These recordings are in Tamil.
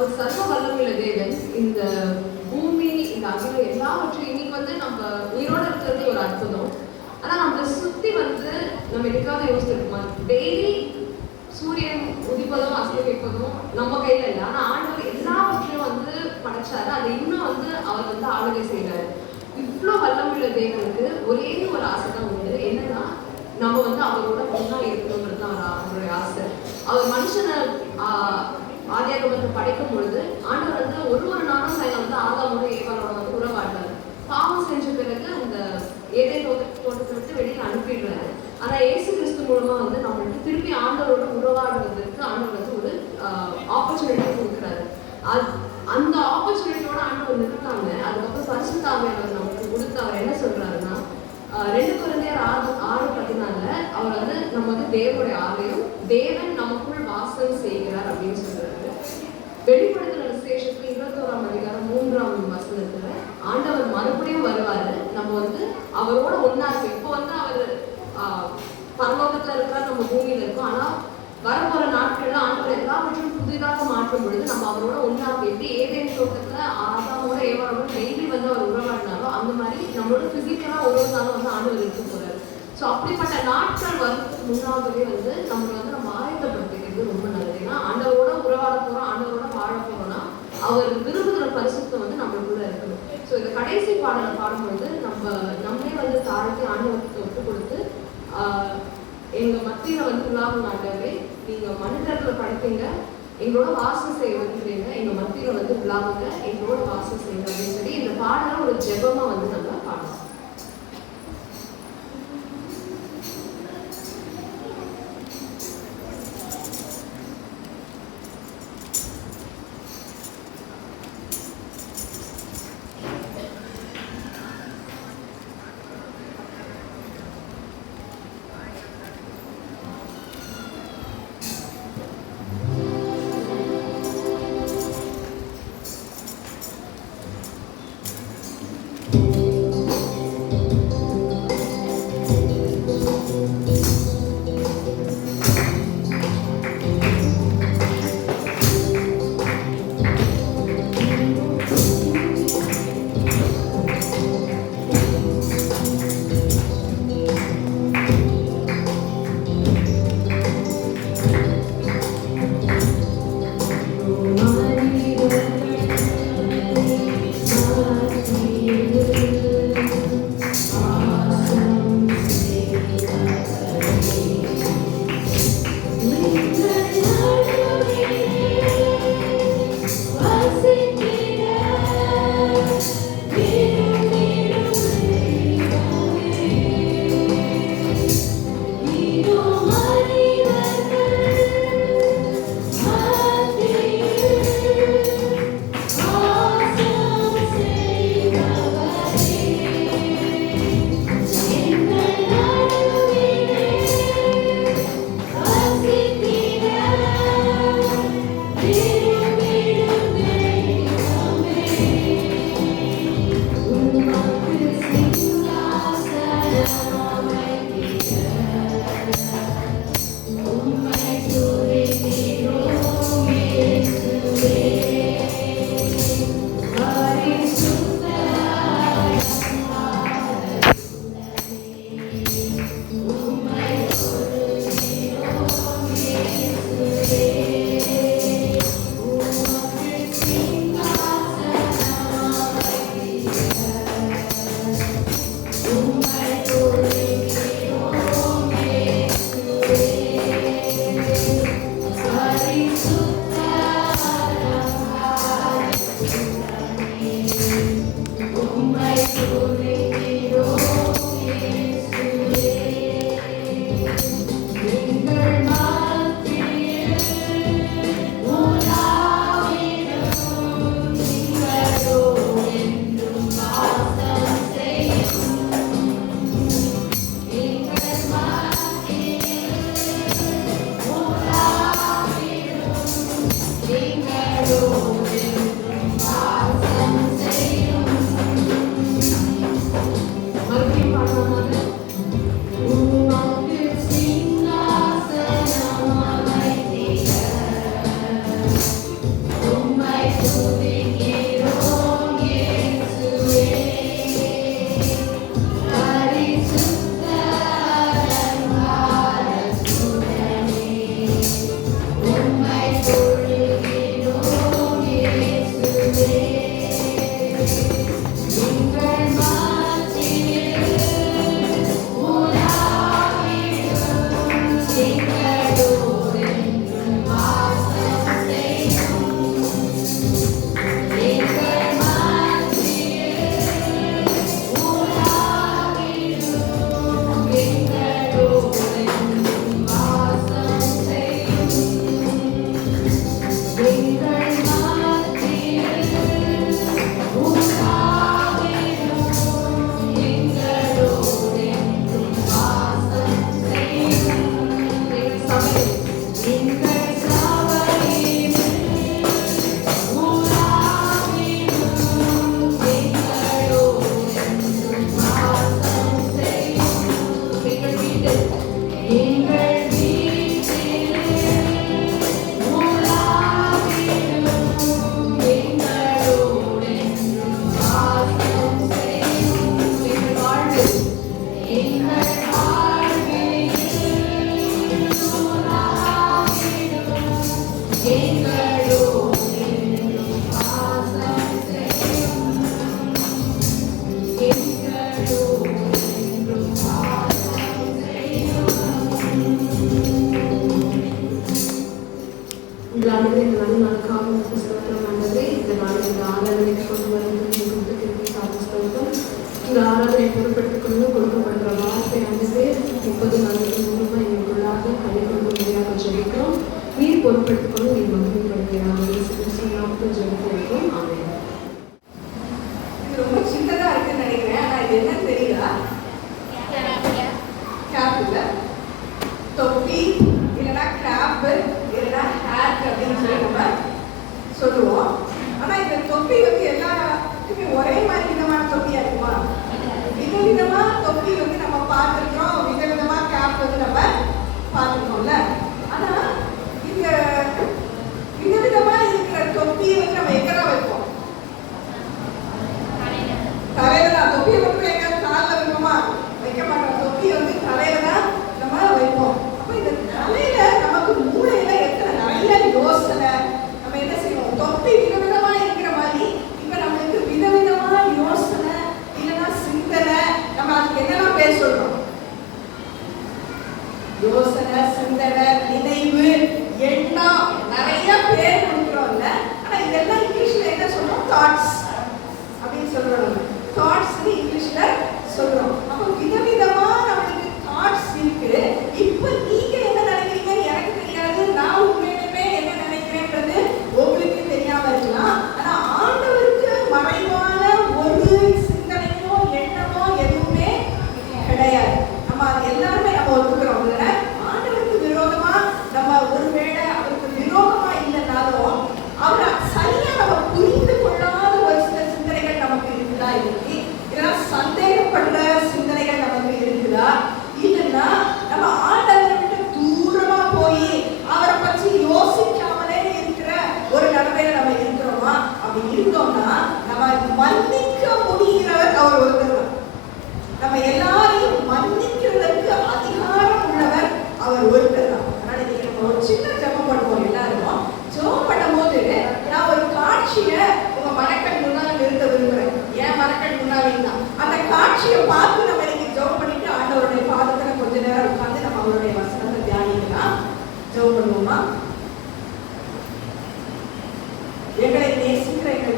அவர் சர்வ வல்லமையுள்ள தேவன். இந்த பூமி, இந்த அகிலம் எல்லாவற்றையும் இன்னைக்கு வந்து நம்ம உயிரோட இருக்கிறது ஒரு அற்புதம். ஆனா நம்மளை சுத்தி வந்து நம்ம என்னைக்காவது யோசிச்சிருக்கோமா? டெய்லி சூரியன் உதிப்பதும் அஸ்தமிப்பதும் நம்ம கையில இல்லை. ஆனா ஆண்டவர் எல்லாவற்றையும் வந்து படைச்சாரு. அதை இன்னும் வந்து அவர் வந்து ஆளுகை செய்யறாரு. இவ்வளோ வல்லமையுள்ள தேவனுக்கு ஒரே ஒரு ஆசை தான் உண்டு. என்னன்னா நம்ம வந்து அவரோட ஒன்னா இருக்கணுங்கிறது தான் அவருடைய ஆசை. அவர் மனுஷனை ஆதியாகமத்தை படைக்கும் பொழுது ஆண்டவர் வந்து ஒரு நாளும் வந்து ஆதாமோட ஏவாளோட வந்து உறவாடுறாரு. பாவம் செஞ்ச பிறகு அந்த ஏதேன் தோட்டத்தை விட்டு வெளியே அனுப்பிடுறாரு. ஆனா இயேசு கிறிஸ்து மூலமா வந்து நம்மளுக்கு திருப்பி ஆண்டவரோட உறவாடுவதற்கு ஆண்டவர் வந்து ஒரு ஆப்பர்ச்சுனிட்டி கொடுக்குறாரு. அந்த ஆப்பர்ச்சுனிட்டியோட ஆண்டவர் நிறுத்தாங்க. அதுக்கப்புறம் பரிசுத்த ஆவியானவர் நமக்கு கொடுத்து அவர் என்ன சொல்றாருன்னா 2 கொரிந்தியர் 6:14 அவர் வந்து நம்ம வந்து தேவனுடைய ஆலயம், தேவன் நமக்குள் வாசம் செய்கிறார் அப்படின்னு சொல்றாரு. வெளிப்படுத்தின விசேஷத்துல 21ஆம் அதிகாரம் 3ஆம் வசனத்துல ஆண்டவர் மறுபடியும் வருவாரு. நம்ம வந்து அவரோட ஒன்னா இருக்கும். இப்போ வந்து அவர் பரலோகத்துல இருக்கிற நம்ம பூமியில இருக்கோம். ஆனா வரப்போற நாட்கள்ல ஆண்டவர் எல்லாவற்றையும் புதிதாக மாற்றும் பொழுது நம்ம அவரோட ஒன்னா இருக்கும். எப்படி ஏதேன் தோட்டத்துல ஆதாமோட ஏவாளோட டெய்லி வந்து அவர் உறவாடினாரோ அந்த மாதிரி நம்மளோட பிசிக்கலா ஒரு நாளும் வந்து ஆண்டவர் இருக்க போறாரு. ஸோ அப்படிப்பட்ட நாட்கள் வரதுக்கு முன்னாகவே வந்து நம்மளை வந்து நம்ம ஆயத்தப்படுத்திக்கிறது ரொம்ப நல்லது. ஏன்னா ஆண்டவரோட உறவாட போறோம், ஆண்டவரோட வாழ போறோம்னா அவர் விரும்புகிற பரிசுத்தம் வந்து நம்மளுக்குள்ள இருக்கணும். ஸோ இந்த கடைசி பாடலை பாடும்பொழுது நம்மளே வந்து தாழ்த்தி ஆண்டவருக்கு ஒப்பு கொடுத்து எங்க மத்தியில வந்து உலாவும் ஆண்டவரே, நீங்க மனிதர்களை படைப்பீங்க, எங்களோட வாசம் செய்ய வந்துக்கிறீங்க, எங்க மத்தியில வந்து உலாவுங்க, எங்களோட வாசம் செய்யுங்க அப்படின்னு சொல்லி இந்த பாடலை ஒரு ஜெபமா வந்து நல்லா பாடலாம். Oh my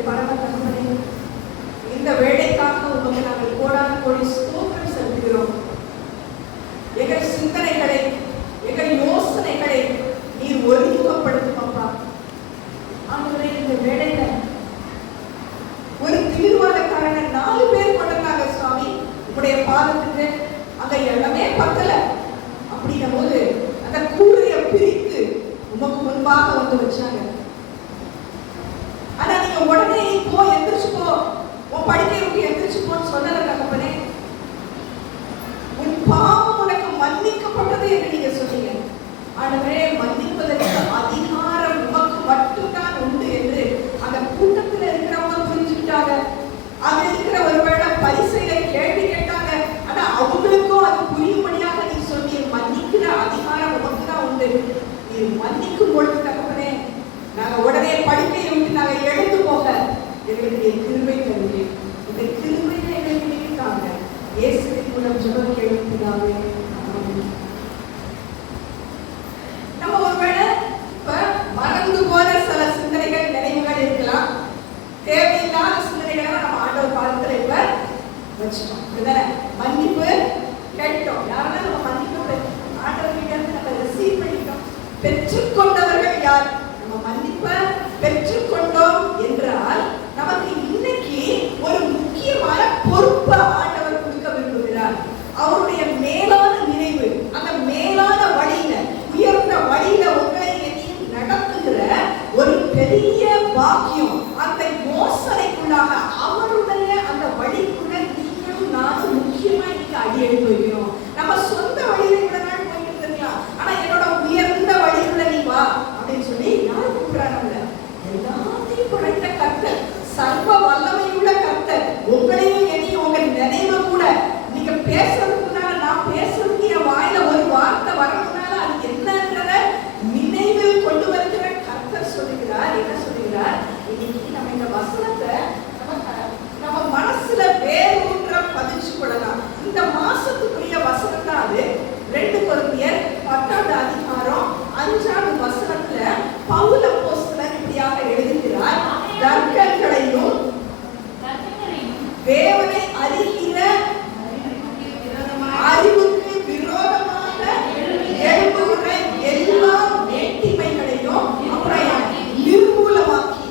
எங்கள் பரம தகவலே, இந்த வேலைக்காக உமக்கு நாங்கள் கோடான கோடி ஸ்தோத்திரம் செலுத்துகிறோம். எங்கள் சிந்தனைகளை, எங்கள் யோசனைகளை நீர் ஒருமுகப்படுத்தும் அப்பா. ஆண்டவரே, இந்த வேலையில ஒரு தீர்வாதக்காரனை 4 பேர் கொண்டாங்க சுவாமி உங்களுடைய பாதத்துக்கு. அந்த எல்லாமே பத்தல அப்படின்னும் போது அந்த கூரையை பிரித்து உமக்கு முன்பாக வந்து வச்சாங்க. ஆனா நீங்க உடனே போ, எந்திரிச்சு போ, உன் படுக்கை விட்டு எந்திரிச்சு போன்னு சொன்னத தகப்பனே, உன் பாவம் உனக்கு மன்னிக்கப்பட்டது என்று நீங்க சொன்னீங்க. ஆண்டவரே, மன்னிப்பதற்கு அதிகாரம் உமக்கு மட்டும்தான் உண்டு என்று அந்த கூட்டத்தில் இருக்கிறவங்க புரிஞ்சுக்கிட்டாங்க. அங்க இருக்கிற ஒருவேளை பரிசையில கேள்வி கேட்டாங்க. ஆனா அவங்களுக்கும் அது புரியும்படியாக நீ சொல்லி மன்னிக்கிற அதிகாரம் உமக்கு தான் உண்டு. நீ மன்னிக்கும் பொழுது தகப்பனே, நாங்க உடனே படுக்கையை விட்டு நாங்க எழுந்து போக எங்களுடைய கிருபை தருகிறேன். இந்த கிருபையை எங்களுக்கு நீட்டாங்க. இயேசுவின் மூலம் ஜெபம் கேட்கிறாவே. நம்ம ஒருவேளை இப்ப மறந்து போன சில சிந்தனைகள், நினைவுகள் இருக்கலாம். தேவையில்லாத சிந்தனைகளை நம்ம ஆண்டவர் பாதத்துல இப்ப வச்சுட்டோம். இதுதானே மன்னிப்பு கேட்டோம். யாரெல்லாம் நம்ம மன்னிப்பு ஆண்டவர்கிட்ட இருந்து நம்ம ரிசீவ் பண்ணிட்டோம். பெற்றுக்கொண்டவர்கள் யார்? நம்ம மன்னிப்பை பெற்றுக்கொண்டோம் என்றால் நமக்கு இன்னைக்கு ஒரு முக்கியமான பொறுப்பை ஆண்டவர் கொடுக்க விரும்புகிறார். அவருடைய மேலான நினைவு, அந்த மேலான வழியில, உயர்ந்த வழியில உங்களை என்னையும் நடத்துகிற ஒரு பெரிய பாக்கியம். அந்த யோசனைக்குள்ளாக அவருடைய அந்த வழிக்குள்ள நீங்களும் நானும் முக்கியமா இன்னைக்கு அடி எடுத்து வைக்கிறோம். நம்ம சொந்த வழியில கூட நாள் போயிட்டு இருக்கலாம். ஆனா என்னோட உயர்ந்த வழிக்குள்ள நீ வா அப்படின்னு சொல்லி யாரு கூப்பிடுறாங்க? எல்லாத்தையும் படைத்த கர்த்தர், சர்வ வல்லமையுள்ள கர்த்தர். உங்களையும் என்னையும் உங்க நினைவு கூட நீங்க பேசுறதுக்கு முன்னால, நான் பேசுறதுக்கு என் வாயில ஒரு வார்த்தை வரணும்னால அது என்னன்றத நினைவில் கொண்டு வருகிற கர்த்தர் சொல்லுகிறார். என்ன சொல்லுகிறார்? இன்னைக்கு நம்ம இந்த வசனத்தை நம்ம மனசுல வேறொன்ற பதிச்சு கொள்ளலாம். இந்த மாசத்துக்குரிய வசனம் தான் அது. 2 கொரிந்தியர் 10ஆம் அதிகாரம் 5ஆம் வசனத்துல பவுல் அப்போஸ்தலன் இப்படியாக எழுதுகிறார். தர்க்கங்களையும் தேவனை அறிகிற அறிவுக்கு விரோதமாக எழும்புகிற எல்லா மேட்டிமைகளையும் நிர்மூலமாக்கி,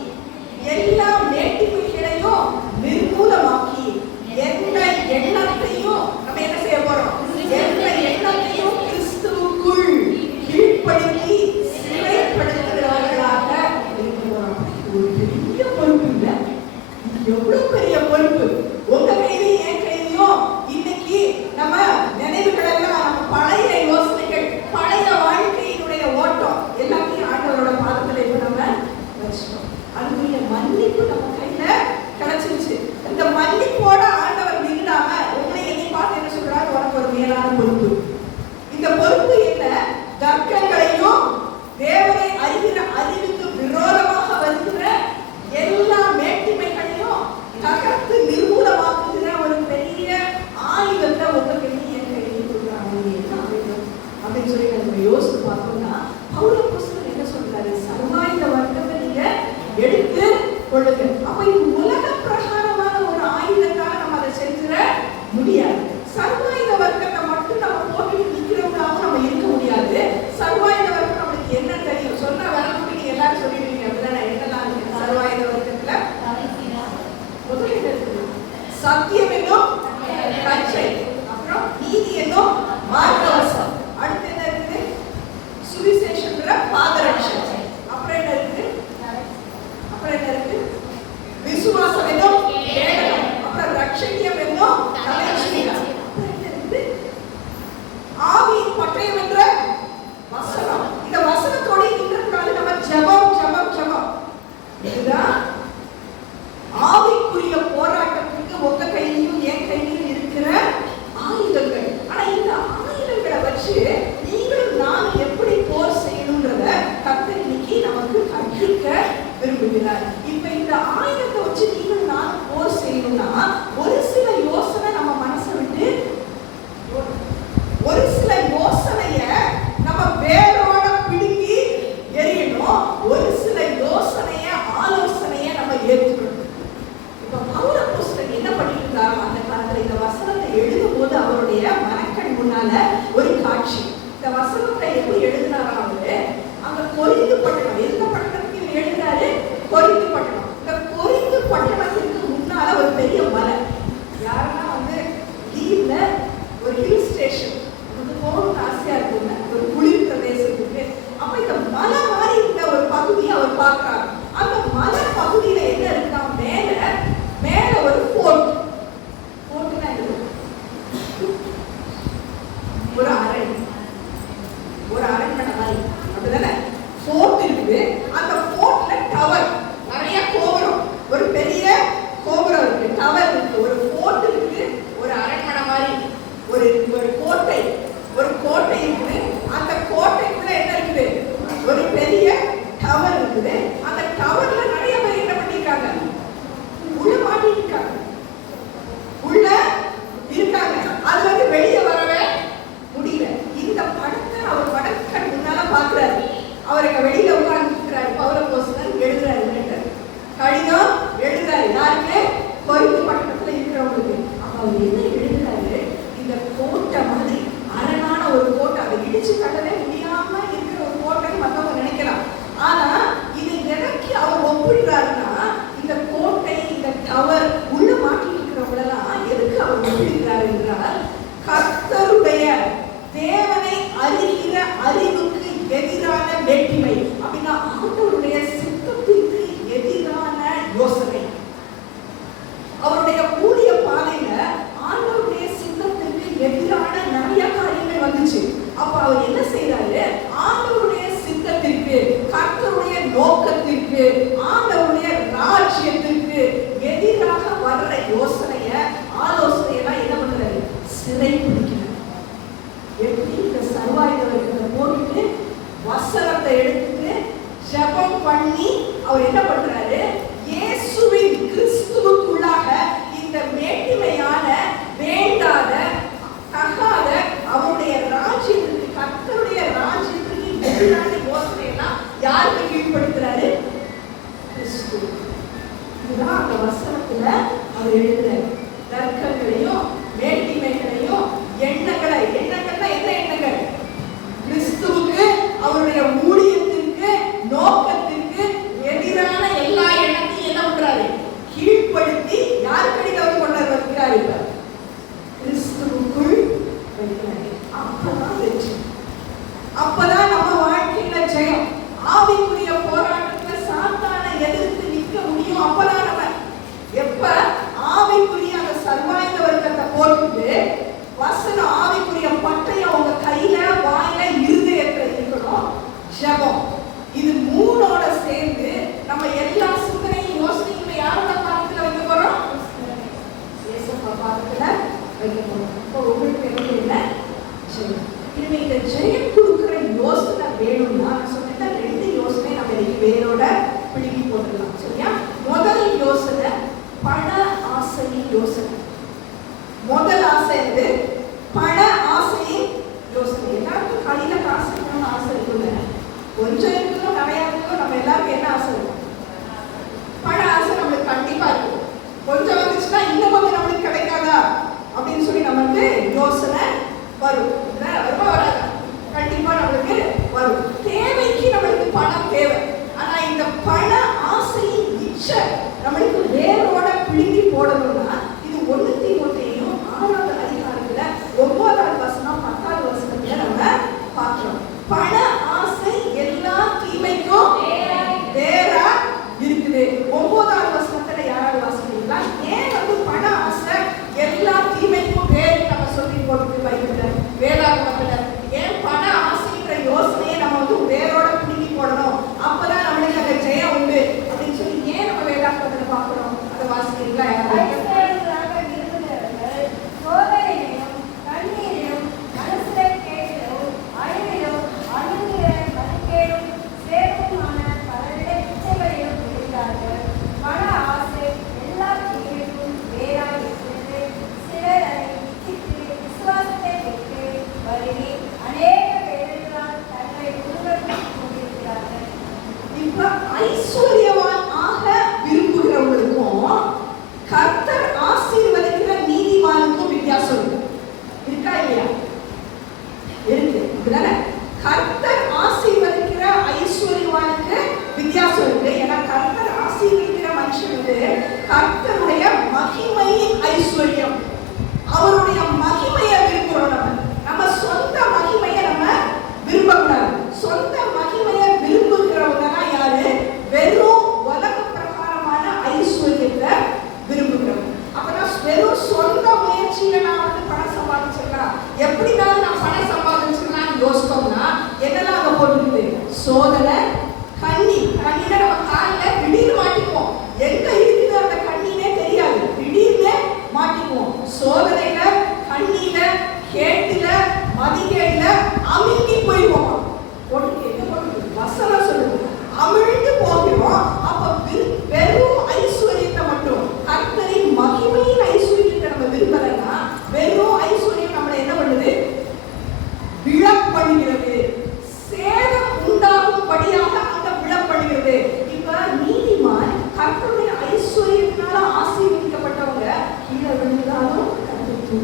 எல்லா மேட்டிமைகளையும் நிர்மூலமாக்கி, எந்த எண்ணத்தையும் நம்ம என்ன செய்ய போறோம்? எந்த எண்ணத்தையும் கிறிஸ்துவுக்குள் கீழ்ப்படுத்தி சிறைப்படுத்துகிறவர்களாக இருக்க போறோம். ஒரு பெரிய பொறுப்பு இல்லை? எவ்வளவு பெரிய பொறுப்பு! உங்க கையிலையும் என் கையிலையும் இன்னைக்கு நம்ம நினைவுகள் எல்லாம், நம்ம பழைய யோசனைகள், பழைய வாழ்க்கையினுடைய ஓட்டம் எல்லாத்தையும் ஆண்டவரோட பாதத்துல இப்ப நம்ம வச்சிட்டோம். அதுக்குரிய மன்னிப்பு நம்ம கையில கிடைச்சிருச்சு. இந்த மன்னிப்போட ஆண்டவர் நின்றாம உங்களை என்னை பார்த்து என்ன சொல்றாரு? உனக்கு ஒரு மேலான பொறுப்பு. இந்த பொறுப்பு என்ன? தர்க்கங்களையும் தேவனை அறிகிற அறிவுக்கு விரோதமாக வருகிற எல்லா மேட்டிமைகளையும் தகர்த்து நிர்மூலமாக்குகிற ஒரு பெரிய ஆயுதத்தை உங்க கையில் என் கையில் கொடுக்குறாங்க. என்ன ஆயுதம் அப்படின்னு சொல்லி நம்ம யோசித்து பார்த்தோம்னா, பவுல் அப்போஸ்தலன் என்ன சொல்றாரு? சர்வாயுத வர்க்கத்தை நீங்க எடுத்து கொள்ளுங்க. அப்ப இது உலக பிரகாரமான ஒரு ஆயுதத்தால நம்ம அதை செஞ்சிட முடியாது. சர்வாயுத வர்க்கத்தை மட்டும் நம்ம போட்டு நிக்கிறவங்களாவும் நம்ம இருக்க முடியாது. சர்வாயுத வர்க்கம் நம்மளுக்கு என்ன தெரியும்? சொன்னா வரணும் நீங்க எல்லாரும் சொல்லிடுவீங்க. அப்படின்னா என்னெல்லாம் இருக்கு சர்வாயுத வர்க்கத்துல? முதலில் இருக்குது சத்தியம் என்னும் கச்சை, அப்புறம் நீதி என்னும் மார்க்கவசம், அடுத்து என்ன இருக்குது? சுவிசேஷம்ன்ற பாதரட்சை, அப்புறம் என்ன இருக்கு? விசுவாசம் என்னும் கேடகம், அப்புறம் ரட்சணியம் என்னும் தலைச்சீரம், ஆவியின் பட்டயம் என்ற வசனம். இந்த வசனத்தோட இன்றைக்கு நம்ம ஜெபம் ஜெபம் ஜெபம். இதுதான் ஆவிக்குரிய போராட்டத்துக்கு உங்க கையிலையும் என் கையிலையும் இருக்கிற ஆயுதங்கள். ஆனா இந்த ஆயுதங்களை வச்சு நீங்களும் நானும் எப்படி போர் செய்யணும்ன்றத கர்த்தர் இன்னைக்கு நமக்கு கற்பிக்க விரும்புகிறார். இப்ப இந்த ஆயுதத்தை வச்சு நீங்களும் நானும் போர் செய்யணும்னா ஒரு சில யோசனை நம்ம மனசை விட்டு, ஒரு சில யோசனைய நம்ம வேரோட பிடுங்கி எறியணும். ஒரு சில யோசனைய ஆலோசனைய நம்ம ஏற்றுக்கணும். கொரிந்து பட்டணம். இந்த கொரிந்து பட்டணத்துக்கு முன்னால ஒரு பெரிய மலை. யாருன்னா வந்து லீவ்ல ஒரு ஹில் ஸ்டேஷன் அது போகணும்னு ஆசையா இருக்குங்க, ஒரு குளிர் பிரதேசத்துக்கு. அப்ப இந்த மலை மாதிரி இருக்க ஒரு பகுதியை அவர் பார்க்கிறார். அந்த மலை பகுதியில என்ன இருக்கா, மேல ஒரு ஃபோர்ட். ஃபோர்ட்னா என்ன? ஒரு அரண்மனை மாதிரி, அப்படிதானே? ஃபோர்ட் இருக்குது. அந்த ஃபோர்ட்ல டவர், நிறைய கோபுரம், ஒரு பெரிய கோபுரம் இருக்கு, டவர் இருக்கு, ஒரு ஃபோர்ட் இருக்கு, ஒரு அரண்மனை மாதிரி ஒரு கோட்டை இருக்குது. அந்த கோட்டைக்குள்ள என்ன இருக்குது? ஒரு பெரிய டவர் இருக்குது. அந்த டவர்ல நிறைய பேர் என்ன பண்ணிருக்காங்க? உள்ள மாட்டிருக்காங்க, உள்ள இருக்காங்க. அது வந்து வெளியே வரவே முடியல. இந்த படத்தை அவர் வடக்கன் முன்னால பாக்குறாரு. அவருக்கு வெளியில உட்கார்ந்து இருக்கிறாரு. பௌரபோசனர் எழுதுறாரு, கடிதம் எழுதுறாரு. யாருக்கு? கொரிந்து பட்டணத்துல இருக்கிறவங்களுக்கு. அவர் என்ன எழுதுறாரு? இந்த கோட்டை மாதிரி அரணான ஒரு கோட்டை, அதை இடிச்சு கட்டவே முடியாம இருக்கிற ஒரு கோட்டைன்னு மற்றவங்க நினைக்கலாம். ஆனா இது எதற்கு அவர் ஒப்பிடுறாருன்னா, இந்த கோட்டை, இந்த டவர் உள்ள மாட்டி இருக்கிறவங்களெல்லாம் எதுக்கு அவர் ஒப்பிடுகிறார் என்றால், கர்த்தருடைய தேவனை அறிகிற அறிவுக்கு எதிரான வேற்றுமை. அப்படின்னா ஆண்டவருடைய சித்தத்திற்கு எதிரான யோசனை. அவருடைய ஊழிய பாதையில ஆண்டவருடைய சித்தத்திற்கு எதிரான நிறைய காரியங்கள் வந்துச்சு. அப்ப அவர் என்ன செய்யறாரு? ஆண்டவருடைய சித்தத்திற்கு, கர்த்தருடைய நோக்கத்திற்கு, ஆண்டவருடைய ராஜ்யத்திற்கு எதிராக வர்ற ஆலோசனையெல்லாம் என்ன பண்றாரு? சிறை பிடிக்கிறார். எப்படி? இந்த சர்வாயுதத்தை போட்டுட்டு வசனத்தை எடுத்துட்டு ஜெபம் பண்ணி அவர் என்ன பண்றாரு? இயேசுவின் கிறிஸ்துவுக்குள்ளாக இந்த மேட்டிமையான, வேண்டாத, தகாத அவருடைய ராஜ்யத்திற்கு, கர்த்தருடைய ராஜ்யத்திற்கு எதிரான யோசனையெல்லாம் யாருக்கு கீழ்ப்படுத்துறாரு? கிறிஸ்து. இதுதான் அந்த வசனத்துல அவர் எழுதுறாரு. தர்க்கங்களையும் மேட்டிமைகளையும் எண்ணங்கள்னா என்ன எண்ணங்கள்? கிறிஸ்துவுக்கு, அவருடைய ஊழியத்திற்கு, நோக்கத்திற்கு எதிரான எல்லா எண்ணத்தையும் என்ன பண்றாரு? கீழ்ப்படுத்தி யாருக்கடியில வந்து கொண்டார் வருகிறார்? இப்ப கிறிஸ்துவுக்குள் வருகிறார். அப்பதான் வெற்றி, அப்பதான் நம்ம வாழ்க்கையில ஜெயம். ஆவிக்குரிய போராட்டத்துல சாத்தானை எதிர்த்து நிற்க முடியும். அப்பதான் நம்ம எப்ப ஆவிக்குரிய அந்த சர்வாயுத வர்க்கத்தை போட்டுட்டு வசனம், ஆவிக்குரிய பட்டயம் உங்க கையில, வாயில, இருதயத்துல இருக்கணும். ஜெபம், இது மூணோட சேர்ந்து நம்ம எல்லா சிந்தனையும் யோசனையும் யாரோட பாதத்துல வைக்க போறோம்? இயேசுப்பா பாதத்துல வைக்க போறோம். இப்போ உங்களுக்கு என்ன? ஜெயம். இனிமே இந்த ஜெயம் கொடுக்கிற யோசனை வேணும்னா, நான் சொன்னேன் 2 யோசனை நம்ம இன்னைக்கு வேரோட பிடிக்கி போட்டுடலாம். சரியா? முதல் யோசனை பண ஆசையின் யோசனை. முதல் ஆசை வந்து பண ஆசையின் யோசனை. எல்லாருக்கும் கையில காசு இருக்கணும்னு ஆசை இருக்குல்ல? கொஞ்சம் இருக்கணும், நிறைய இருக்கணும். நம்ம எல்லாருக்கும் என்ன ஆசை இருக்கும்? பண ஆசை நம்மளுக்கு கண்டிப்பா இருக்கும். கொஞ்சம் வந்துச்சுன்னா இன்னும் கொஞ்சம் நம்மளுக்கு கிடைக்காதா அப்படின்னு சொல்லி நமக்கு யோசனை வரும். வருமா வராதா? கண்டிப்பா நம்மளுக்கு வரும். தேவைக்கு நம்மளுக்கு பணம் தேவை. ஆனா இந்த பண ஆசையின் இச்சை நம்மளுக்கு வேரோட பிடுங்கி போடணும்னா, இது 1 தீமோத்தேயும் 6வது அதிகாரத்துல 9வது வசனம் 10வது வசனத்துல நம்ம பார்க்கிறோம். பண ஆசை எல்லா தீமைக்கும் வேறா இருக்குது. 9வது வசனத்துல யாராவது வாசிக்கிறீங்களா? ஏன் வந்து பண ஆசை எல்லா தீமைக்கும் வேறு நம்ம சொல்லி போட்டு பைபிள்ல வேற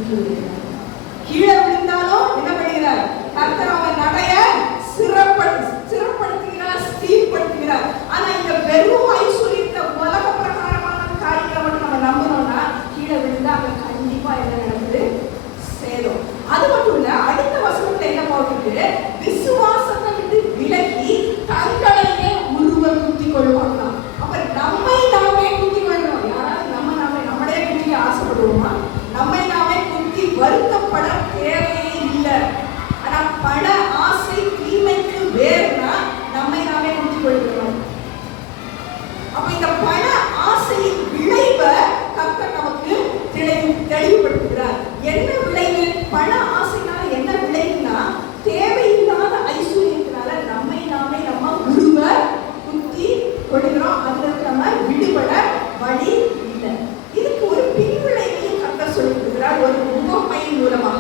தூக்கி விடுகிறார். கீழே விழுந்தாலும் என்ன பண்ணுகிறார்? கர்த்தர் அவன் நடைய சிறப்படுத்துகிறார், ஸ்திரப்படுத்துகிறார். ஆனா இந்த வெறும் ஐஸ்வர்யத்தை உலக பிரகாரமான காரியங்களை மட்டும் நம்ம நம்பணும்னா கீழே விழுந்தா அங்க கண்டிப்பா என்ன நடக்குது? சேரும். அது மட்டும் இல்ல, அடுத்த வசனத்துல என்ன போட்டுருக்கு? விசுவாசத்தை விட்டு விலகி தங்களையே உருவ குத்தி கொள்வாங்களாம். அப்ப நம்மை நாமே குத்தி கொள்ளணும். யாராவது நம்மளே குத்தி ஆசைப்படுவோமா? நம்மை நாமே குத்தி வருத்தப்பட தேவையே இல்லை. ஆனா பண ஆசை தீமைக்கு வேறுனா நம்மை நாமே குத்தி கொள்கிறோம். அப்ப இந்த பண ஆசையின் விளைவை கர்த்தர் நமக்கு தெளிவுபடுத்துகிறார். என்ன விளைவு? பண ஆசைனால என்ன விளைவுனா தேவையில்லாத ஐஸ்வர்யத்தினால நம்மை நாமே நம்ம உருவ குத்தி கொள்கிறோம். அதுல நம்ம விடுபட வழி இல்லை. இதுக்கு ஒரு பின்விளைவையும் கர்த்தர் சொல்லியிருக்கிறார் ஒரு உவமையின் மூலமாக.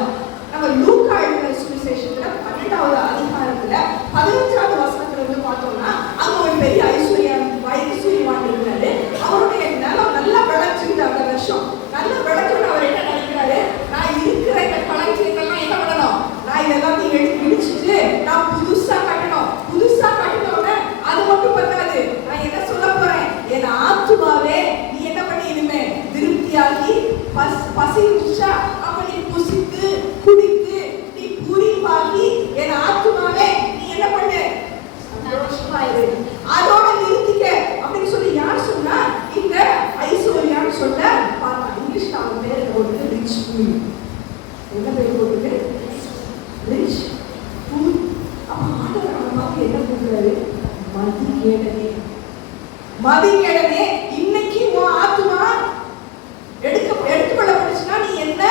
நம்ம லூக்கா எழுதின சுவிசேஷத்துல 12வது அதிகாரத்துல 15வது வசனத்துல இருந்து பார்த்தோம்னா அங்க ஒரு பெரிய ஐஸ்வர்யவான் இருந்தாரு. அவருடைய நிலம் நல்லா விளைச்சிருந்த அந்த வருஷம் நல்ல விளைச்சோன்னு அவர் என்ன நினைக்கிறாரு? நான் இருக்கிற இந்த களஞ்சியத்தெல்லாம் என்ன பண்ணணும்? நான் இதெல்லாத்தையும் எடுத்து இடிச்சுட்டு நான் புதுசா கட்டணும். புதுசா கட்டினோட அது மட்டும் பத்தாது, நான் என்ன சொல்ல போறேன்? என் ஆத்துமாவே நீ என்ன பண்ணி இனிமே திருப்தியாகி பசி உச்சா அப்ப நீ புசித்து குடித்து நீ பூரிப்பாகி என் ஆத்துமாவே நீ என்ன பண்ணு? சந்தோஷமா இரு. அதோட நிறுத்திக்க அப்படின்னு சொல்லி யார் சொன்னா? இந்த ஐஸ்வர்யான்னு சொல்ல பார்த்தா இங்கிலீஷ்ல அவன் பேர் போட்டு ரிச் ஃபூல். என்ன பேர் போட்டு? Rich fool. அப்ப ஆண்டவர் அவன் பார்த்து என்ன பண்றாரு? மதிகேடனே, மதிகேடனே, இன்னைக்கு உன் ஆத்துமா எடுத்துக்கொள்ளப்பட்டுச்சுன்னா நீ என்ன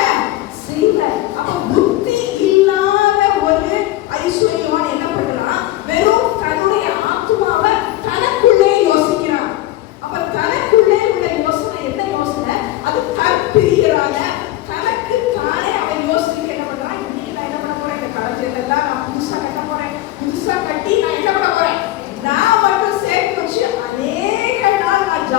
செய்வ? அப்ப புத்தி இல்லாத ஒரு ஐஸ்வர்யவான் என்ன பண்றான்? வெறும் தன்னுடைய ஆத்துமாவை தனக்குள்ளே யோசிக்கிறான். அப்ப தனக்குள்ளே உள்ள யோசனை என்ன யோசனை? அது தற்பிரியரான தனக்கு தானே அவன் யோசிக்க என்ன பண்றான்? இன்னைக்கு நான் என்ன பண்ண போறேன்? இந்த களஞ்சியத்தெல்லாம் நான் புதுசா கட்ட போறேன். புதுசா கட்டி நான் என்ன பண்ண போறேன்? நான் மட்டும் சேர்த்து வச்சு அநேக நாள் நான்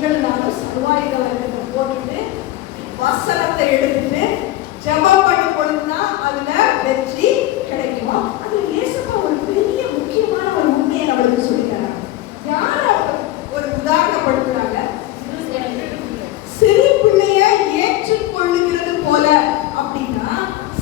நீங்கள் நானும் சர்வாயுத வர்க்கத்தை போட்டுட்டு வசனத்தை எடுத்துட்டு ஜெபம் பண்ணும் பொழுதுதான் அதுல வெற்றி கிடைக்கும். அது இயேசுப்பா ஒரு பெரிய முக்கியமான ஒரு உண்மையை நம்மளுக்கு சொல்லித்தராங்க. யார ஒரு உதாரணப்படுத்துறாங்க, சிறு பிள்ளைய ஏற்றுக்கொள்ளுகிறது போல. அப்படின்னா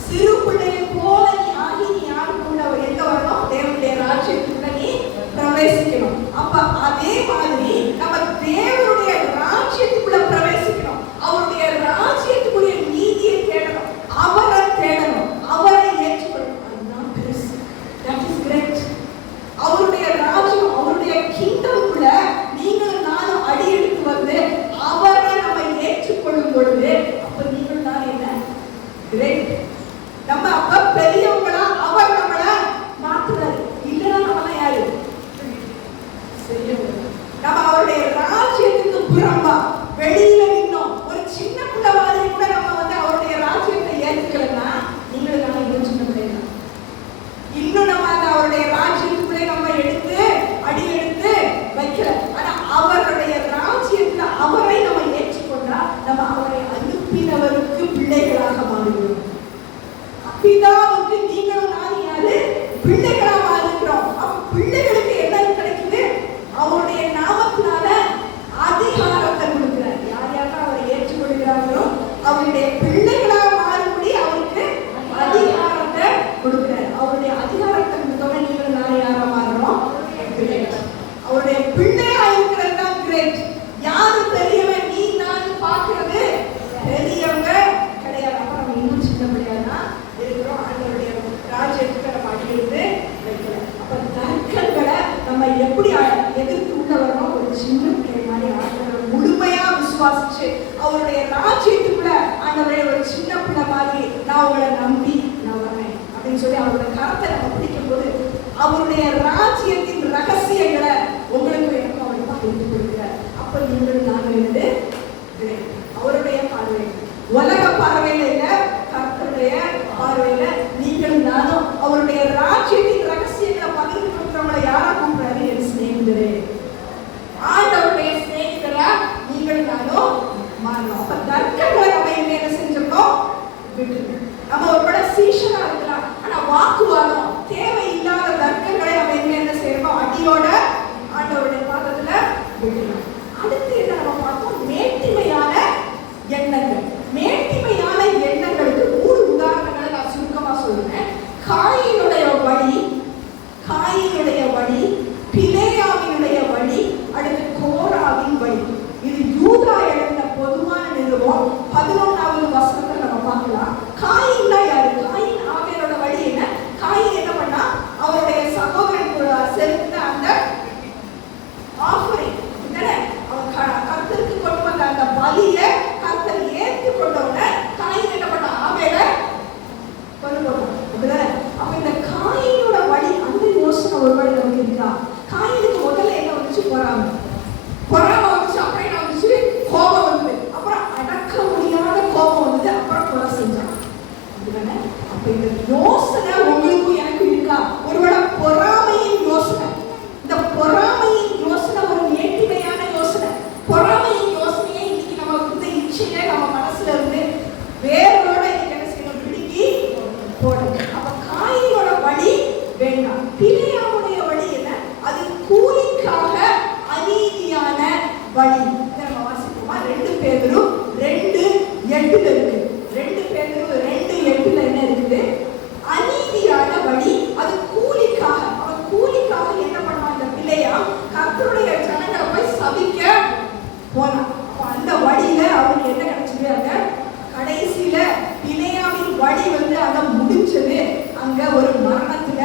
சிறு பிள்ளைய போல நீ ஆகி நீ யாருக்குள்ள எங்க வரணும், தேவனுடைய ராஜ்யத்துக்குள்ள நீ பிரவேசிக்கணும். அப்ப அதே மாதிரி நம்ம தேவனுடைய ராஜ்யத்துக்குள்ள பிரவேசிக்கணும். அவருடைய ராஜ்யத்துக்குரிய நீதியை தேடணும், அவரை தேடணும், அவரை ஏற்றுக்கொள்ளணும். அதுதான் பெருசு. That is great. அவருடைய ராஜ்யம், அவருடைய கிங்டம்குள்ள நீங்களும் நானும் அடி எடுத்து வந்து அவரை நம்ம ஏற்றுக்கொள்ளும் பொழுது அப்ப நீங்கள் தான் என்ன கிரேட். நம்ம அப்ப பெரியவங்களா அவர் நம்மள மாற்றுறாரு. இல்லைன்னா நம்ம யாரு நம்ம அவருடைய ராஜ்யத்துக்கு புறம்பா வெளியில நின்னோம் ஒரு சின்ன பிள்ளை மாதிரி கூட நம்ம வந்து அவருடைய ராஜ்யத்தை ஏற்றுக்கலன்னா நீங்களும் நானும் இன்னும் சின்ன பிள்ளைங்க. இன்னும் நம்ம அந்த அவருடைய ராஜ்யத்துக்குள்ளே நம்ம எடுத்து அடி எடுத்து வைக்கல. ஆனா அவருடைய ராஜ்யத்துல அவரை நம்ம ஏற்றுக்கொண்டா நம்ம அவரை அனுப்பினவருக்கு பிள்ளைகளாக மாறுகிறோம். பிதாவுக்கு நீங்களும் நானும் யாரு பிள்ளைகளா மாறுகிறோம். அப்ப பிள்ளைகளுக்கு என்ன கிடைக்குது, அவருடைய நாமத்தினால அதிகாரத்தை கொடுக்கிறார். யார் யாரெல்லாம் அவரை ஏற்றுக்கொள்கிறார்களோ அவருடைய பிள்ளைகளா மாறும்படி அவருக்கு அதிகாரத்தை கொடுக்கிறார். அவருடைய அதிகாரத்தை கொடுத்தோட நீங்கள் நாளை யாரா மாறுறோம், அவருடைய பிள்ளையா இருக்கிறது தான் கிரேட். யாரு பெரியவன் நீ நான் பார்க்கிறது பெரியவங்க கிடையாது. அப்ப நம்ம இன்னும் சின்ன பிள்ளையா இருக்கிறோம். ஆண்டவருடைய ராஜ்யத்துக்கு நம்ம அடியிருந்து வைக்கல. அப்ப தர்க்கங்களை நம்ம எப்படி எதிர்த்து உள்ள வரணும், ஒரு சின்ன பிள்ளை மாதிரி ஆண்டவரை முழுமையா விசுவாசிச்சு அவருடைய ராஜ்யத்துக்குள்ள ஆண்டவரை ஒரு சின்ன பிள்ளை மாதிரி நான் உங்களை நம்பி நான் வரேன் அப்படின்னு சொல்லி அவருடைய கரத்தை நம்ம பிடிக்கும் போது அவருடைய ராஜ்யத்தின் ரகசியங்களை உங்களுக்கு எனக்கு அவருக்கு பகிர்ந்து கொடுக்கிறார். அப்ப நீங்கள் நாங்கள் இருந்து அவருடைய பார்வையில், உலக பார்வையில இல்ல, கர்த்தருடைய பார்வையில நீங்கள் நானும் அவருடைய ராஜ்யத்தின் ரகசியங்களை பகிர்ந்து கொடுக்கிறவங்களை யாரா கூப்பிடுறாரு, என் சிநேகிதரே. ஆண்டவருடைய சிநேகிதரா நீங்கள் நானும் மாறணும். அப்ப தர்க்கங்களை நம்ம என்ன செஞ்சிடணும், விட்டுருக்கோம். நம்ம ஒரு பட சீஷனா இருக்கலாம், ஆனா வாக்குவாதம் தேவையில்லாத தர்க்கங்களை நம்ம என்ன செய்யணும், அடியோட ஆண்டவருடைய பாதத்துல விட்டுருக்கோம். அடுத்து என்ன நம்ம பார்த்தோம், மேட்டிமையான எண்ணங்கள். மேட்டிமையான எண்ணங்களுக்கு 3 உதாரணங்களை நான் சுருக்கமா சொல்றேன். காயினுடைய வழி, பிலேயாமினுடைய வழி, அடுத்து கோராவின் வழி. இது யூதா எழுதின பொதுவான நிருபம் 11வது வசனத்தை நம்ம பார்க்கலாம். காயின்னா யாரு, காயின் ஆபேலோட வழி என்ன, காயின் என்ன பண்ணா அவருடைய சகோதரன் செலுத்த அந்த ஆஃபரிங் அவன் கர்த்தருக்கு கொண்டு வந்த அந்த பலியை கர்த்தர் ஏற்றுக் கொண்டவன காயின் என்ன பண்ண ஆபேல கொண்டு போனான். அப்ப இந்த காயினோட வழி அந்த யோசனை ஒரு வழி நமக்கு இருக்கா? காயினுக்கு முதல்ல என்ன வந்துச்சு, பொறாமை வந்துச்சு. அப்புறம் என்ன வந்துச்சு, கோபம் வந்து, அப்புறம் அடக்க முடியாத கோபம் வந்து, அப்புறம் கொலை செஞ்சான். அப்ப இந்த யோசனை உங்களுக்கும் எனக்கும் இருக்கா? ஒருவேளை பொறாமையின் யோசனை, இந்த பொறாமையின் யோசனை ஒரு மேட்டிமையான யோசனை. பொறாமையின் யோசனையை இன்னைக்கு நம்ம இந்த இச்சையை நம்ம மனசுல இருந்து வேரோட என்ன செய்யணும், பிடிக்கி போடணும். அப்ப காயினோட வழி வேண்டாம். பிலேயாமுடைய வழி என்ன, அது கூலிக்காக அநீதியான வழி. நம்ம வாசிப்போமா, 2 பேதுரு 2:8 இருக்கு. 2 பேதுரு 2:8 என்ன இருக்குது, அநீதியான வழி, அது கூலிக்காக. அவன் கூலிக்காக என்ன பண்ணான், அந்த பிள்ளையா கர்த்தருடைய ஜனங்களை போய் சபிக்க போனான். அந்த வழியில அவனுக்கு என்ன கிடைச்சது, அந்த கடைசியில பிலேயாமின் வழி வந்து அங்க முடிஞ்சது, அங்க ஒரு மரணத்துல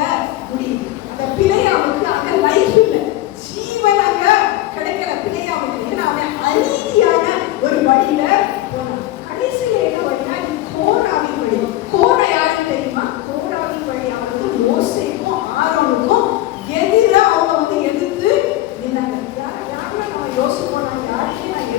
முடியுது. அந்த பிலேயாமுக்கு அங்க லைஃப் இல்ல, ஜீவன் அங்க கிடைக்கல பிலேயாமுக்கு. ஏன்னா அவன் அநீதியான ஒரு வழியில போனான். கடைசியில என்ன வழினா கோராவின் வழி. கோரா யாருன்னு தெரியுமா, கோராவின் வழி அவனுக்கு மோசேக்கும் ஆரோனுக்கும் எதிராக அவங்க வந்து எதிர்த்து நின்னாங்க. யாரும் நம்ம யோசிப்போம், நான் யாருக்கே நான்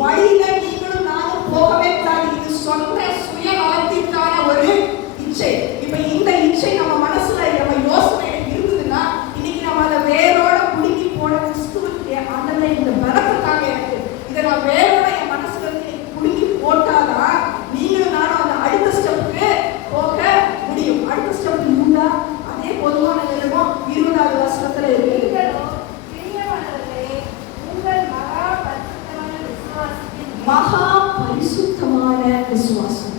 வழியில நீங்களும் நானும் போகவே கூடாது. இது சொந்த சுயநலத்திற்கான ஒரு இச்சை. இப்ப இந்த இச்சை நம்ம மனசுல நம்ம யோசனை இருந்ததுன்னா இன்னைக்கு நம்ம அதை வேரோட புடுங்கி போட கிறிஸ்துவுக்கு ஆண்டவரே இந்த பரக்கத்தாக எனக்கு இதை நான் வேரோட என் மனசுல இருந்து புடுங்கி போட்டாதான் நீங்களும் நானும் அந்த அடுத்த ஸ்டெப்புக்கு போக முடியும். அடுத்த ஸ்டெப் இருந்தா அதே பொதுவான நிலையம் 20வது வசனத்துல இருக்கு. மகா பரிசுத்தமான விசுவாசம்.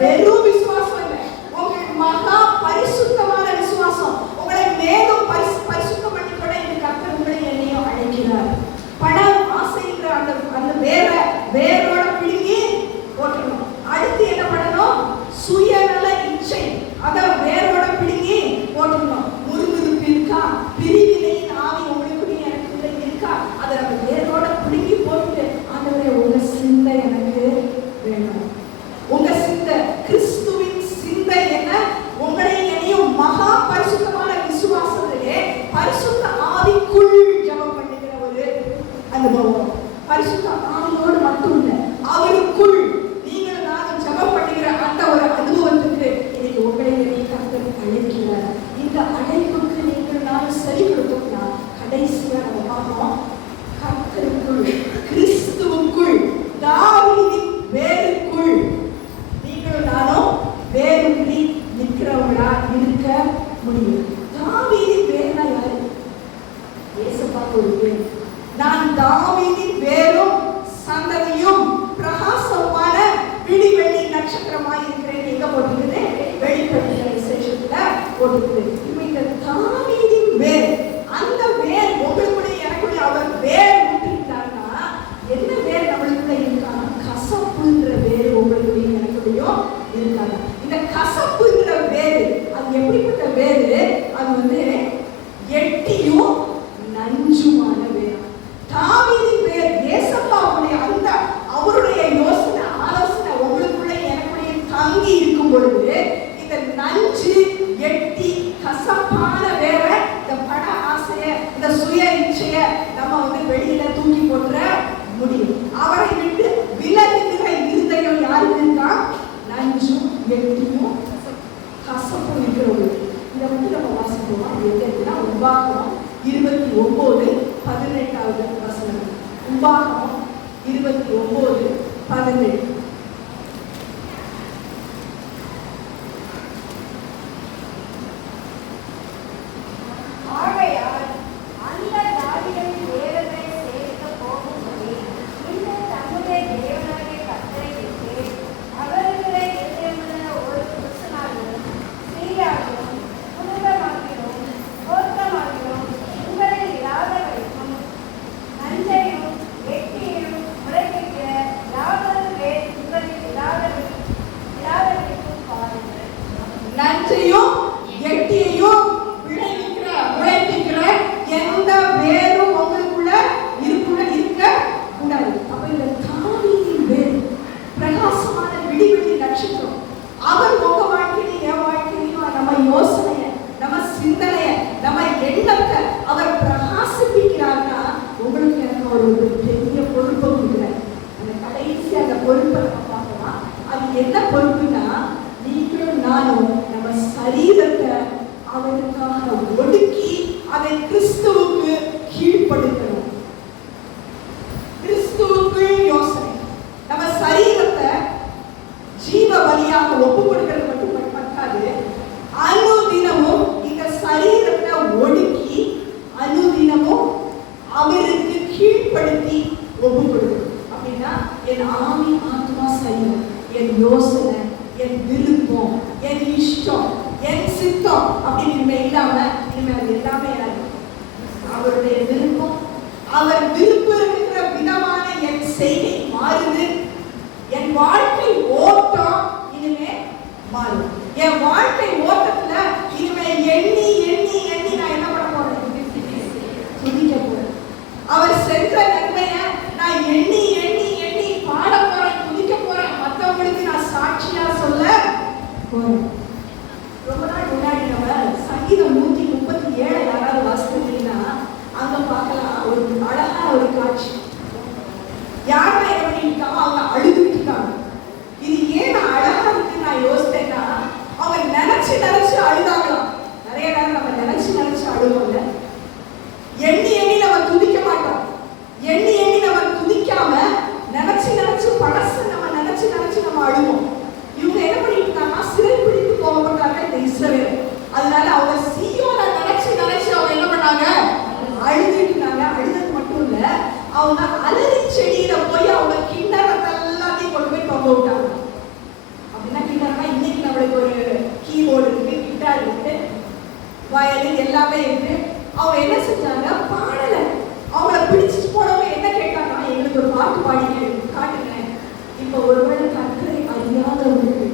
வெறும் விசுவாசம் இல்லை, உங்கள் மகா பரிசுத்தமான விசுவாசம். உங்களை மேலும் பரிசுத்தம் பண்ணிக்கொள்ள இந்த கர்த்தர் உங்களை என்னையும் அழைக்கிறார். பண ஆசைன்ற அந்த வேரோட பிடுங்கி போட்டணும். அடுத்து என்ன பண்ணணும்? சுயநல இச்சை அதை வேரோட பிடுங்கி போட்டணும். முறுமுறுப்பு இருக்கா, பிரிவினையின் ஆவி உங்களுக்குள்ள எனக்கு இருக்கா, அதை நம்ம வேரோட பிடுங்கி போட்டு ஆண்டவரே உங்க சிந்தை எனக்கு வேணும். உங்க சிந்தை கிறிஸ்துவின் சிந்தை என்ன? உங்களை என்னையும் மகா பரிசுத்தமான விசுவாசத்திலே பரிசுத்த ஆவிக்குள் ஜெபம் பண்ணுகிற ஒரு அனுபவம். பரிசுத்த ஆவியோடு மட்டும் இல்லை, அவருக்குள் நீங்கள் நானும் ஜெபம் பண்ணுகிற அந்த ஒரு அனுபவத்துக்கு இன்னைக்கு உங்களை என்னையும் கர்த்தர் அழைக்கிறார். இந்த அழைப்புக்கு நீங்கள் நானும் சரி கொடுத்தோம்னா கடைசியா நம்ம பார்ப்போம், கர்த்தருக்குள் கிறிஸ்துவுக்குள் தாவீதின் வேருக்குள் நீங்களும் நானும் வேரூன்றி நிற்கிறவங்களா இருக்க முடியும். தாவீதின் வேர்னா யாரு? இயேசுவுக்கு ஒரு வேர். நான் தாவீதின் வேரும் சந்ததியும் பிரகாசமான விடிவெள்ளி நட்சத்திரமாய் இருக்கிறேன். எங்க போட்டுக்குது? வெளிப்படுத்தின விசேஷத்துல போட்டுக்குது. இப்ப இந்த தாவீதின் வேர், அந்த வேர் உங்களுக்குள்ள எனக்குள்ள அவர் வேர் விட்டுட்டாருன்னா என்ன வேர் நம்மளுக்குள்ள இருக்காங்க? கசப்புன்ற வேர் உங்களுக்குள்ள எனக்குள்ளயும் இருக்காங்க. இந்த கசப்புன்ற வேர் அது எப்படிப்பட்ட வேர்? அது எட்டியும் நஞ்சுமான வேர். தாவீதின் வேர் ஏசப்பாவுடைய அந்த அவருடைய யோசனை ஆலோசனை உங்களுக்குள்ள எனக்குள்ள தங்கி இருக்கும் பொழுது இந்த நஞ்சு எட்டி கசப்பான வேற இந்த பண ஆசைய இந்த சுய இச்சைய நம்ம வெளியில தூக்கி போட்டுற முடியும். அவரை விட்டு விலகுகிற இருதயம் யாருக்கு இருக்கா? நஞ்சும் எட்டியும் கசப்பும் இருக்கிறவங்களுக்கு. இதை நம்ம வாசிப்போமா? எதுனா உபாகமம் 29:18 வசனம். உபாகமம் 29:18. நஞ்சையும் எட்டியையும் விளைவிக்கிற எந்த வேரும் உங்களுக்குள்ள இருக்க கூடாது. அப்ப இந்த தாவீதின் வேர் பிரகாசமான விடிவெள்ளி நட்சத்திரம். அவர் உங்க வாழ்க்கையிலும் என் வாழ்க்கையிலும் நம்ம யோசனைய, நம்ம சிந்தனைய, நம்ம எண்ணத்தை அவர் பிரகாசிப்பிக்கிறார்னா உங்களுக்கு எனக்கு ஒரு பெரிய பொறுப்பை கொடுக்குறார். அந்த கடைசி அந்த பொறுப்பை நம்ம பார்க்கலாம். அது என்ன பொறுப்புனா, நீங்களும் நானும் நம்ம சரீரத்தை அவருக்காக ஒடுக்கி அதை கிறிஸ்துவுக்கு கீழ்ப்படுத்தணும். கிறிஸ்துவுக்கு யோசனை. நம்ம சரீரத்தை ஜீவ பலியாக ஒப்பு கொடுக்கிறது மட்டும் பத்தாது, அனுதினமும் இந்த சரீரத்தை ஒடுக்கி அனுதினமும் அவருக்கு கீழ்ப்படுத்தி ஒப்பு கொடுக்கணும். அப்படின்னா என் ஆவி ஆத்மா சரீரம், என் யோசனை, என் விருப்பம், என் இஷ்டம், என் சித்தம் அப்படின்னு இல்லாம இனிமேல் எல்லாமே அவருடைய விருப்பம். அவர் விருப்பம் இருக்கிற விதமான என் செய்கை மாறுது. என் வாழ்க்கை ஓட்டம் இனிமே மாறும். என் வாழ்க்கை ஓட்டத்துல இனிமே எண்ணி எண்ணி எண்ணி நான் என்ன பண்ண போறேன்? துதிக்க போறேன். அவர் சென்ற நன்மைய நான் எண்ணி எண்ணி எண்ணி பாட போறேன், துதிக்க போறேன், மற்றவங்களுக்கு நான் சாட்சியா சொல்ல போறேன். ரொம்ப நாள் முன்னாடி நம்ம சங்கீதம் 137 யாராவது வாசித்தீங்கன்னா அங்க பார்க்கலாம் ஒரு அழகான ஒரு காட்சி. யாருமே என்ன அவங்க அழுதுட்டு இருக்காங்க. இது ஏன் அழகா இருக்குன்னு நான் யோசித்தேன்னா, அவங்க நினைச்சு நினைச்சு அழுதாங்களாம். நிறைய நேரம் நம்ம நினைச்சு அழுவோம்ல. எண்ணி எண்ணி நம்ம துதிக்க மாட்டோம். எண்ணி எண்ணி நம்ம துதிக்காம நினைச்சு பழச நம்ம நினைச்சு நம்ம அழுவோம். இவங்க என்ன பண்ணிட்டு இருக்காங்கன்னா, சிறை பிடித்து போகப்பட்டாங்க இந்த இஸ்ரவேல். அதனால அவங்க சீயோனை நினைச்சு அவங்க என்ன பண்ணாங்க, அழுதுட்டு இருந்தாங்க. அழுது மட்டும் இல்ல, அவங்க அலறி செடியில போய் அவங்க கிண்ணறத்தை எல்லாத்தையும் கொண்டு போய் தொங்க விட்டாங்க. அப்படின்னா கிண்ணறனா இன்னைக்கு நம்மளுக்கு ஒரு கீபோர்டு இருக்கு, கிட்டார் இருக்கு, வயலின் எல்லாமே இருக்கு. அவங்க என்ன செஞ்சாங்க, பாடல. அவங்கள பிடிச்சிட்டு போனவங்க என்ன கேட்டாங்கன்னா, எங்களுக்கு ஒரு பாட்டு பாடிங்க காட்டுங்க. இப்ப ஒருவேளை கற்றை அறியாதவங்களுக்கு,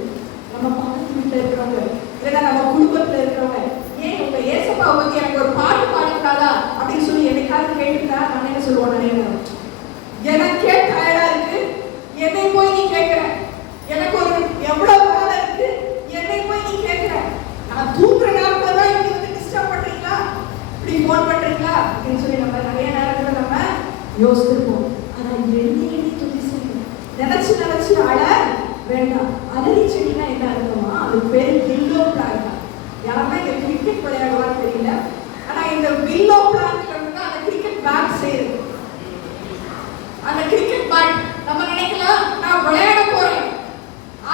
நம்ம பக்கத்து வீட்டுல இருக்கிறவங்க, இல்லைன்னா நம்ம குடும்பத்துல இருக்கிறவங்க, ஏன் உங்க ஏசப்பா பத்தி எனக்கு ஒரு பாட்டு பாடிக்காதா அப்படின்னு சொல்லி என்னைக்காவது கேட்டுட்டா நான் என்ன சொல்லுவோம், நிறைய எனக்கே டயர்டா இருக்கு, என்னை போய் நீ கேட்கிற, எனக்கு ஒரு எவ்வளவு வேலை இருக்கு, என்னை போய் நீ கேட்கிற, நான் தூங்குற நேரத்துல தான் இப்படி வந்து டிஸ்டர்ப் பண்றீங்களா, இப்படி போன் பண்றீங்களா அப்படின்னு சொல்லி நம்ம நிறைய நேரத்துல நம்ம யோசிச்சிருப்போம். ஆனா எண்ணி துதி செய்யணும், நினைச்சு அழ வேண்டாம். அலறி செடினா என்ன அர்த்தமா, அது பேர் வில்லோ பிளான்ட். யாருமே இந்த கிரிக்கெட் விளையாடுவான்னு தெரியல, ஆனா இந்த வில்லோ பிளான்ட்ல இருந்து அந்த கிரிக்கெட் பேட் செய்யுது. அந்த கிரிக்கெட் பேட் நம்ம நினைக்கலாம், நான் விளையாட போறேன்,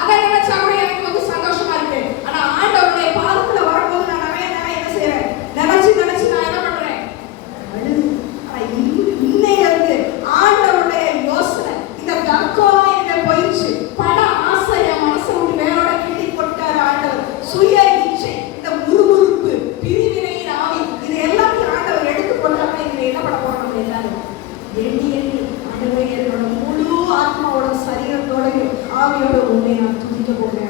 அதை நினைச்சா கூட எனக்கு வந்து சந்தோஷமா இருக்கு. ஆனா ஆண்டவருடைய பாதத்துல வரும்போது நான் நிறைய நேரம் என்ன செய்யறேன், நினைச்சு நான் என்ன பண்றேன், அழுது. ஆனா இன்னையில இருந்து ஆண்டவருடைய யோசனை, இந்த தற்கொலை என்ற போயிடுச்சு. பண ஆசை என் மனசை விட்டு வேரோட கிள்ளி போட்டாரு ஆண்டவர். சுய இச்சை, இந்த முறுமுறுப்பு, பிரிவினையின் ஆவி, இது எல்லாத்தையும் ஆண்டவர் எடுத்து போட்டாங்க. இதுல என்ன பண்ண போறோம் நம்ம எல்லாரும், எண்ணி ஆண்டவரே என்னோட முழு ஆத்மாவோட சரீரத்தோடையும் ஆவியோட உண்மை நான் துதிக்க போகிறேன்.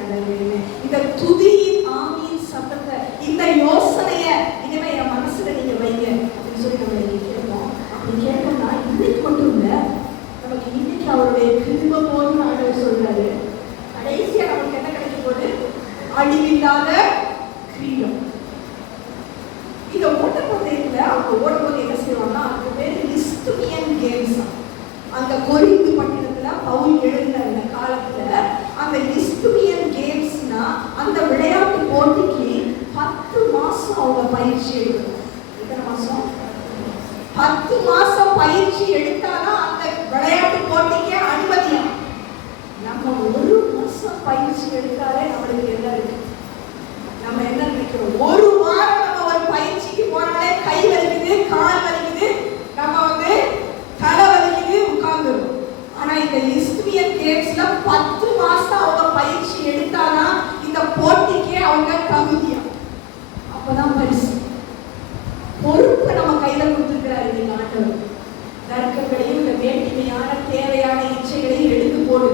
இந்த துதியின் ஆவியின் சத்தத்தை, இந்த யோசனைய இனிமே என் மனசுல நீங்க வைங்க அப்படின்னு சொல்லி நம்ம கேட்போம். அப்படி கேட்போம்னா இன்னைக்கு மட்டும் இல்ல, நமக்கு இன்னைக்கு அவருடைய கிருபை போதும் ஆண்டவர் சொல்றாரு. கடைசியா நமக்கு என்ன கிடைக்கும் போது, அழிவில்லாத கிரீடம். இந்த ஓட்டப்பந்தயத்துல அவங்க ஓடும்போது என்ன செய்வாங்கன்னா, அதுக்கு பேரு லிஸ்துமியன் கேம்ஸ். அந்த கொரிந்து பட்டணத்துல பவுல் எழுதின அந்த காலத்துல அந்த லிஸ்துமியன் கேம்ஸ்னா, அந்த விளையாட்டு போட்டிக்கு 10 மாசம் அவங்க பயிற்சி எடுக்கணும். எத்தனை மாசம்? 10 மாசம் பயிற்சி எடுத்தாதான் அந்த விளையாட்டு போட்டிக்கே அனுமதியா. நம்ம 1 மாசம் பயிற்சி எடுத்தாலே நம்மளுக்கு என்ன இருக்கு, நம்ம என்ன நினைக்கிறோம், ஒரு வாரம் நம்ம ஒரு பயிற்சிக்கு போனாலே கை வலிக்குது, கால் வலிக்குது, நம்ம வந்து தலை வலிக்குது, உட்கார்ந்துரும். ஆனா இந்த லிஸ்துமியன் கேம்ஸ்ல 10 மாசம் அவங்க பயிற்சி எடுத்தாதான் இந்த போட்டிக்கே அவங்க தகுதியா. அப்பதான் பரிசு. பொறுப்பை நம்ம கையில கொடுத்துருக்கிறாரு இந்த ஆண்டவர். தர்க்கங்களையும் இந்த வேண்டிமையான தேவையான இச்சைகளையும் எடுத்து போடு,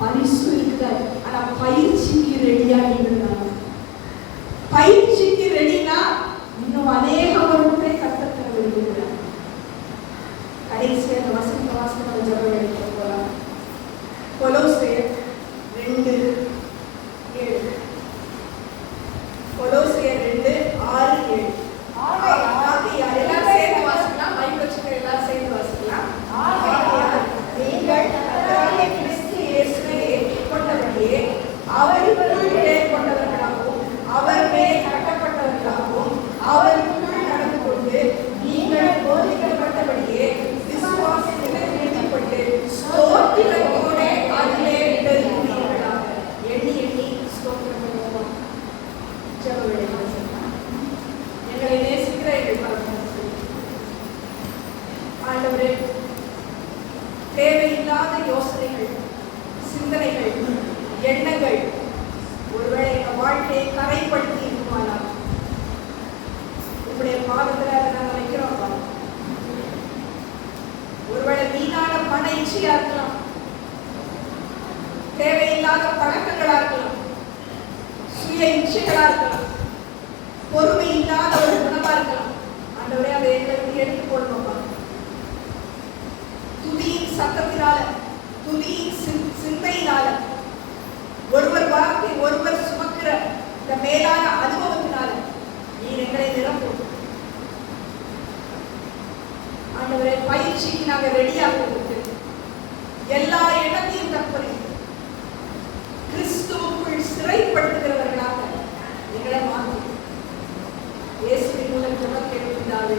பரிசு இருக்கிறார். ஆனா பயிற்சிக்கு ரெடியா இருந்தாங்க. பயிற்சிக்கு ரெடினா இன்னும் அநேக வருடங்களை கற்றுத்தர விரும்புகிறார். கடைசியா இந்த வாசனை ஜபம் எடுக்க போலாம். கொலோசியர் 2:7. கொலோசியர் 2:6-7. எல்லாம் சேர்ந்து வாசிக்கலாம். மைக் வச்சுக்கிற எல்லாரும் சேர்ந்து வாசிக்கலாம். நீங்கள் கர்த்தராகிய கிறிஸ்து இயேசுவை ஏற்றுக்கொண்டபடியே அவருக்குள் ஏற்பட்டவர்களாகவும் அவர் மேல் கட்டப்பட்டவர்களாகவும் அவருக்குள் நடந்து கொண்டு நீங்கள் போதிக்கப்பட்டபடியே விசுவாசத்திலே நிறுத்தப்பட்டு ஸ்தோத்திரத்தோட அதிலே பெருகுவீர்களாக. எண்ணி ஸ்தோத்திரம் பண்ணுவோம். ஜெப வேளை. எங்களை நேசிக்கிற எங்கள் பரமபிதாவே, ஆண்டவரே, தேவையில்லாத யோசனைகள், சிந்தனைகள், எண்ணங்கள் ஒருவேளை எங்கள் வாழ்க்கையை கரைப்படுத்தி இருக்குமானால் உங்களுடைய பாதத்தில் அதை நாங்கள் வைக்கிறோம். ஒருவேளை வீணான பண இச்சையா இருக்கலாம், தேவையில்லாத பழக்கங்களா இருக்கலாம், சுய இச்சைகளா இருக்கலாம், பொறுமை இல்லாத ஒரு குணமா இருக்கலாம். ஆண்டவரே, அதை எங்களுக்கு எடுத்து போடணும். துதியின் சத்தத்தினால, துதியின் சிந்தையினால, ஒருவர் வார்த்தை ஒருவர் சுமக்கிற இந்த மேலான அனுபவத்தினால நீர் எங்களை நிரப்பும். ஆண்டவரே, பயிற்சிக்கு நாங்கள் ரெடியாக எல்லா எண்ணத்தையும் எங்களை மாற்றும். இயேசுவின் மூலம் ஜெபம் கேட்கின்றாவே.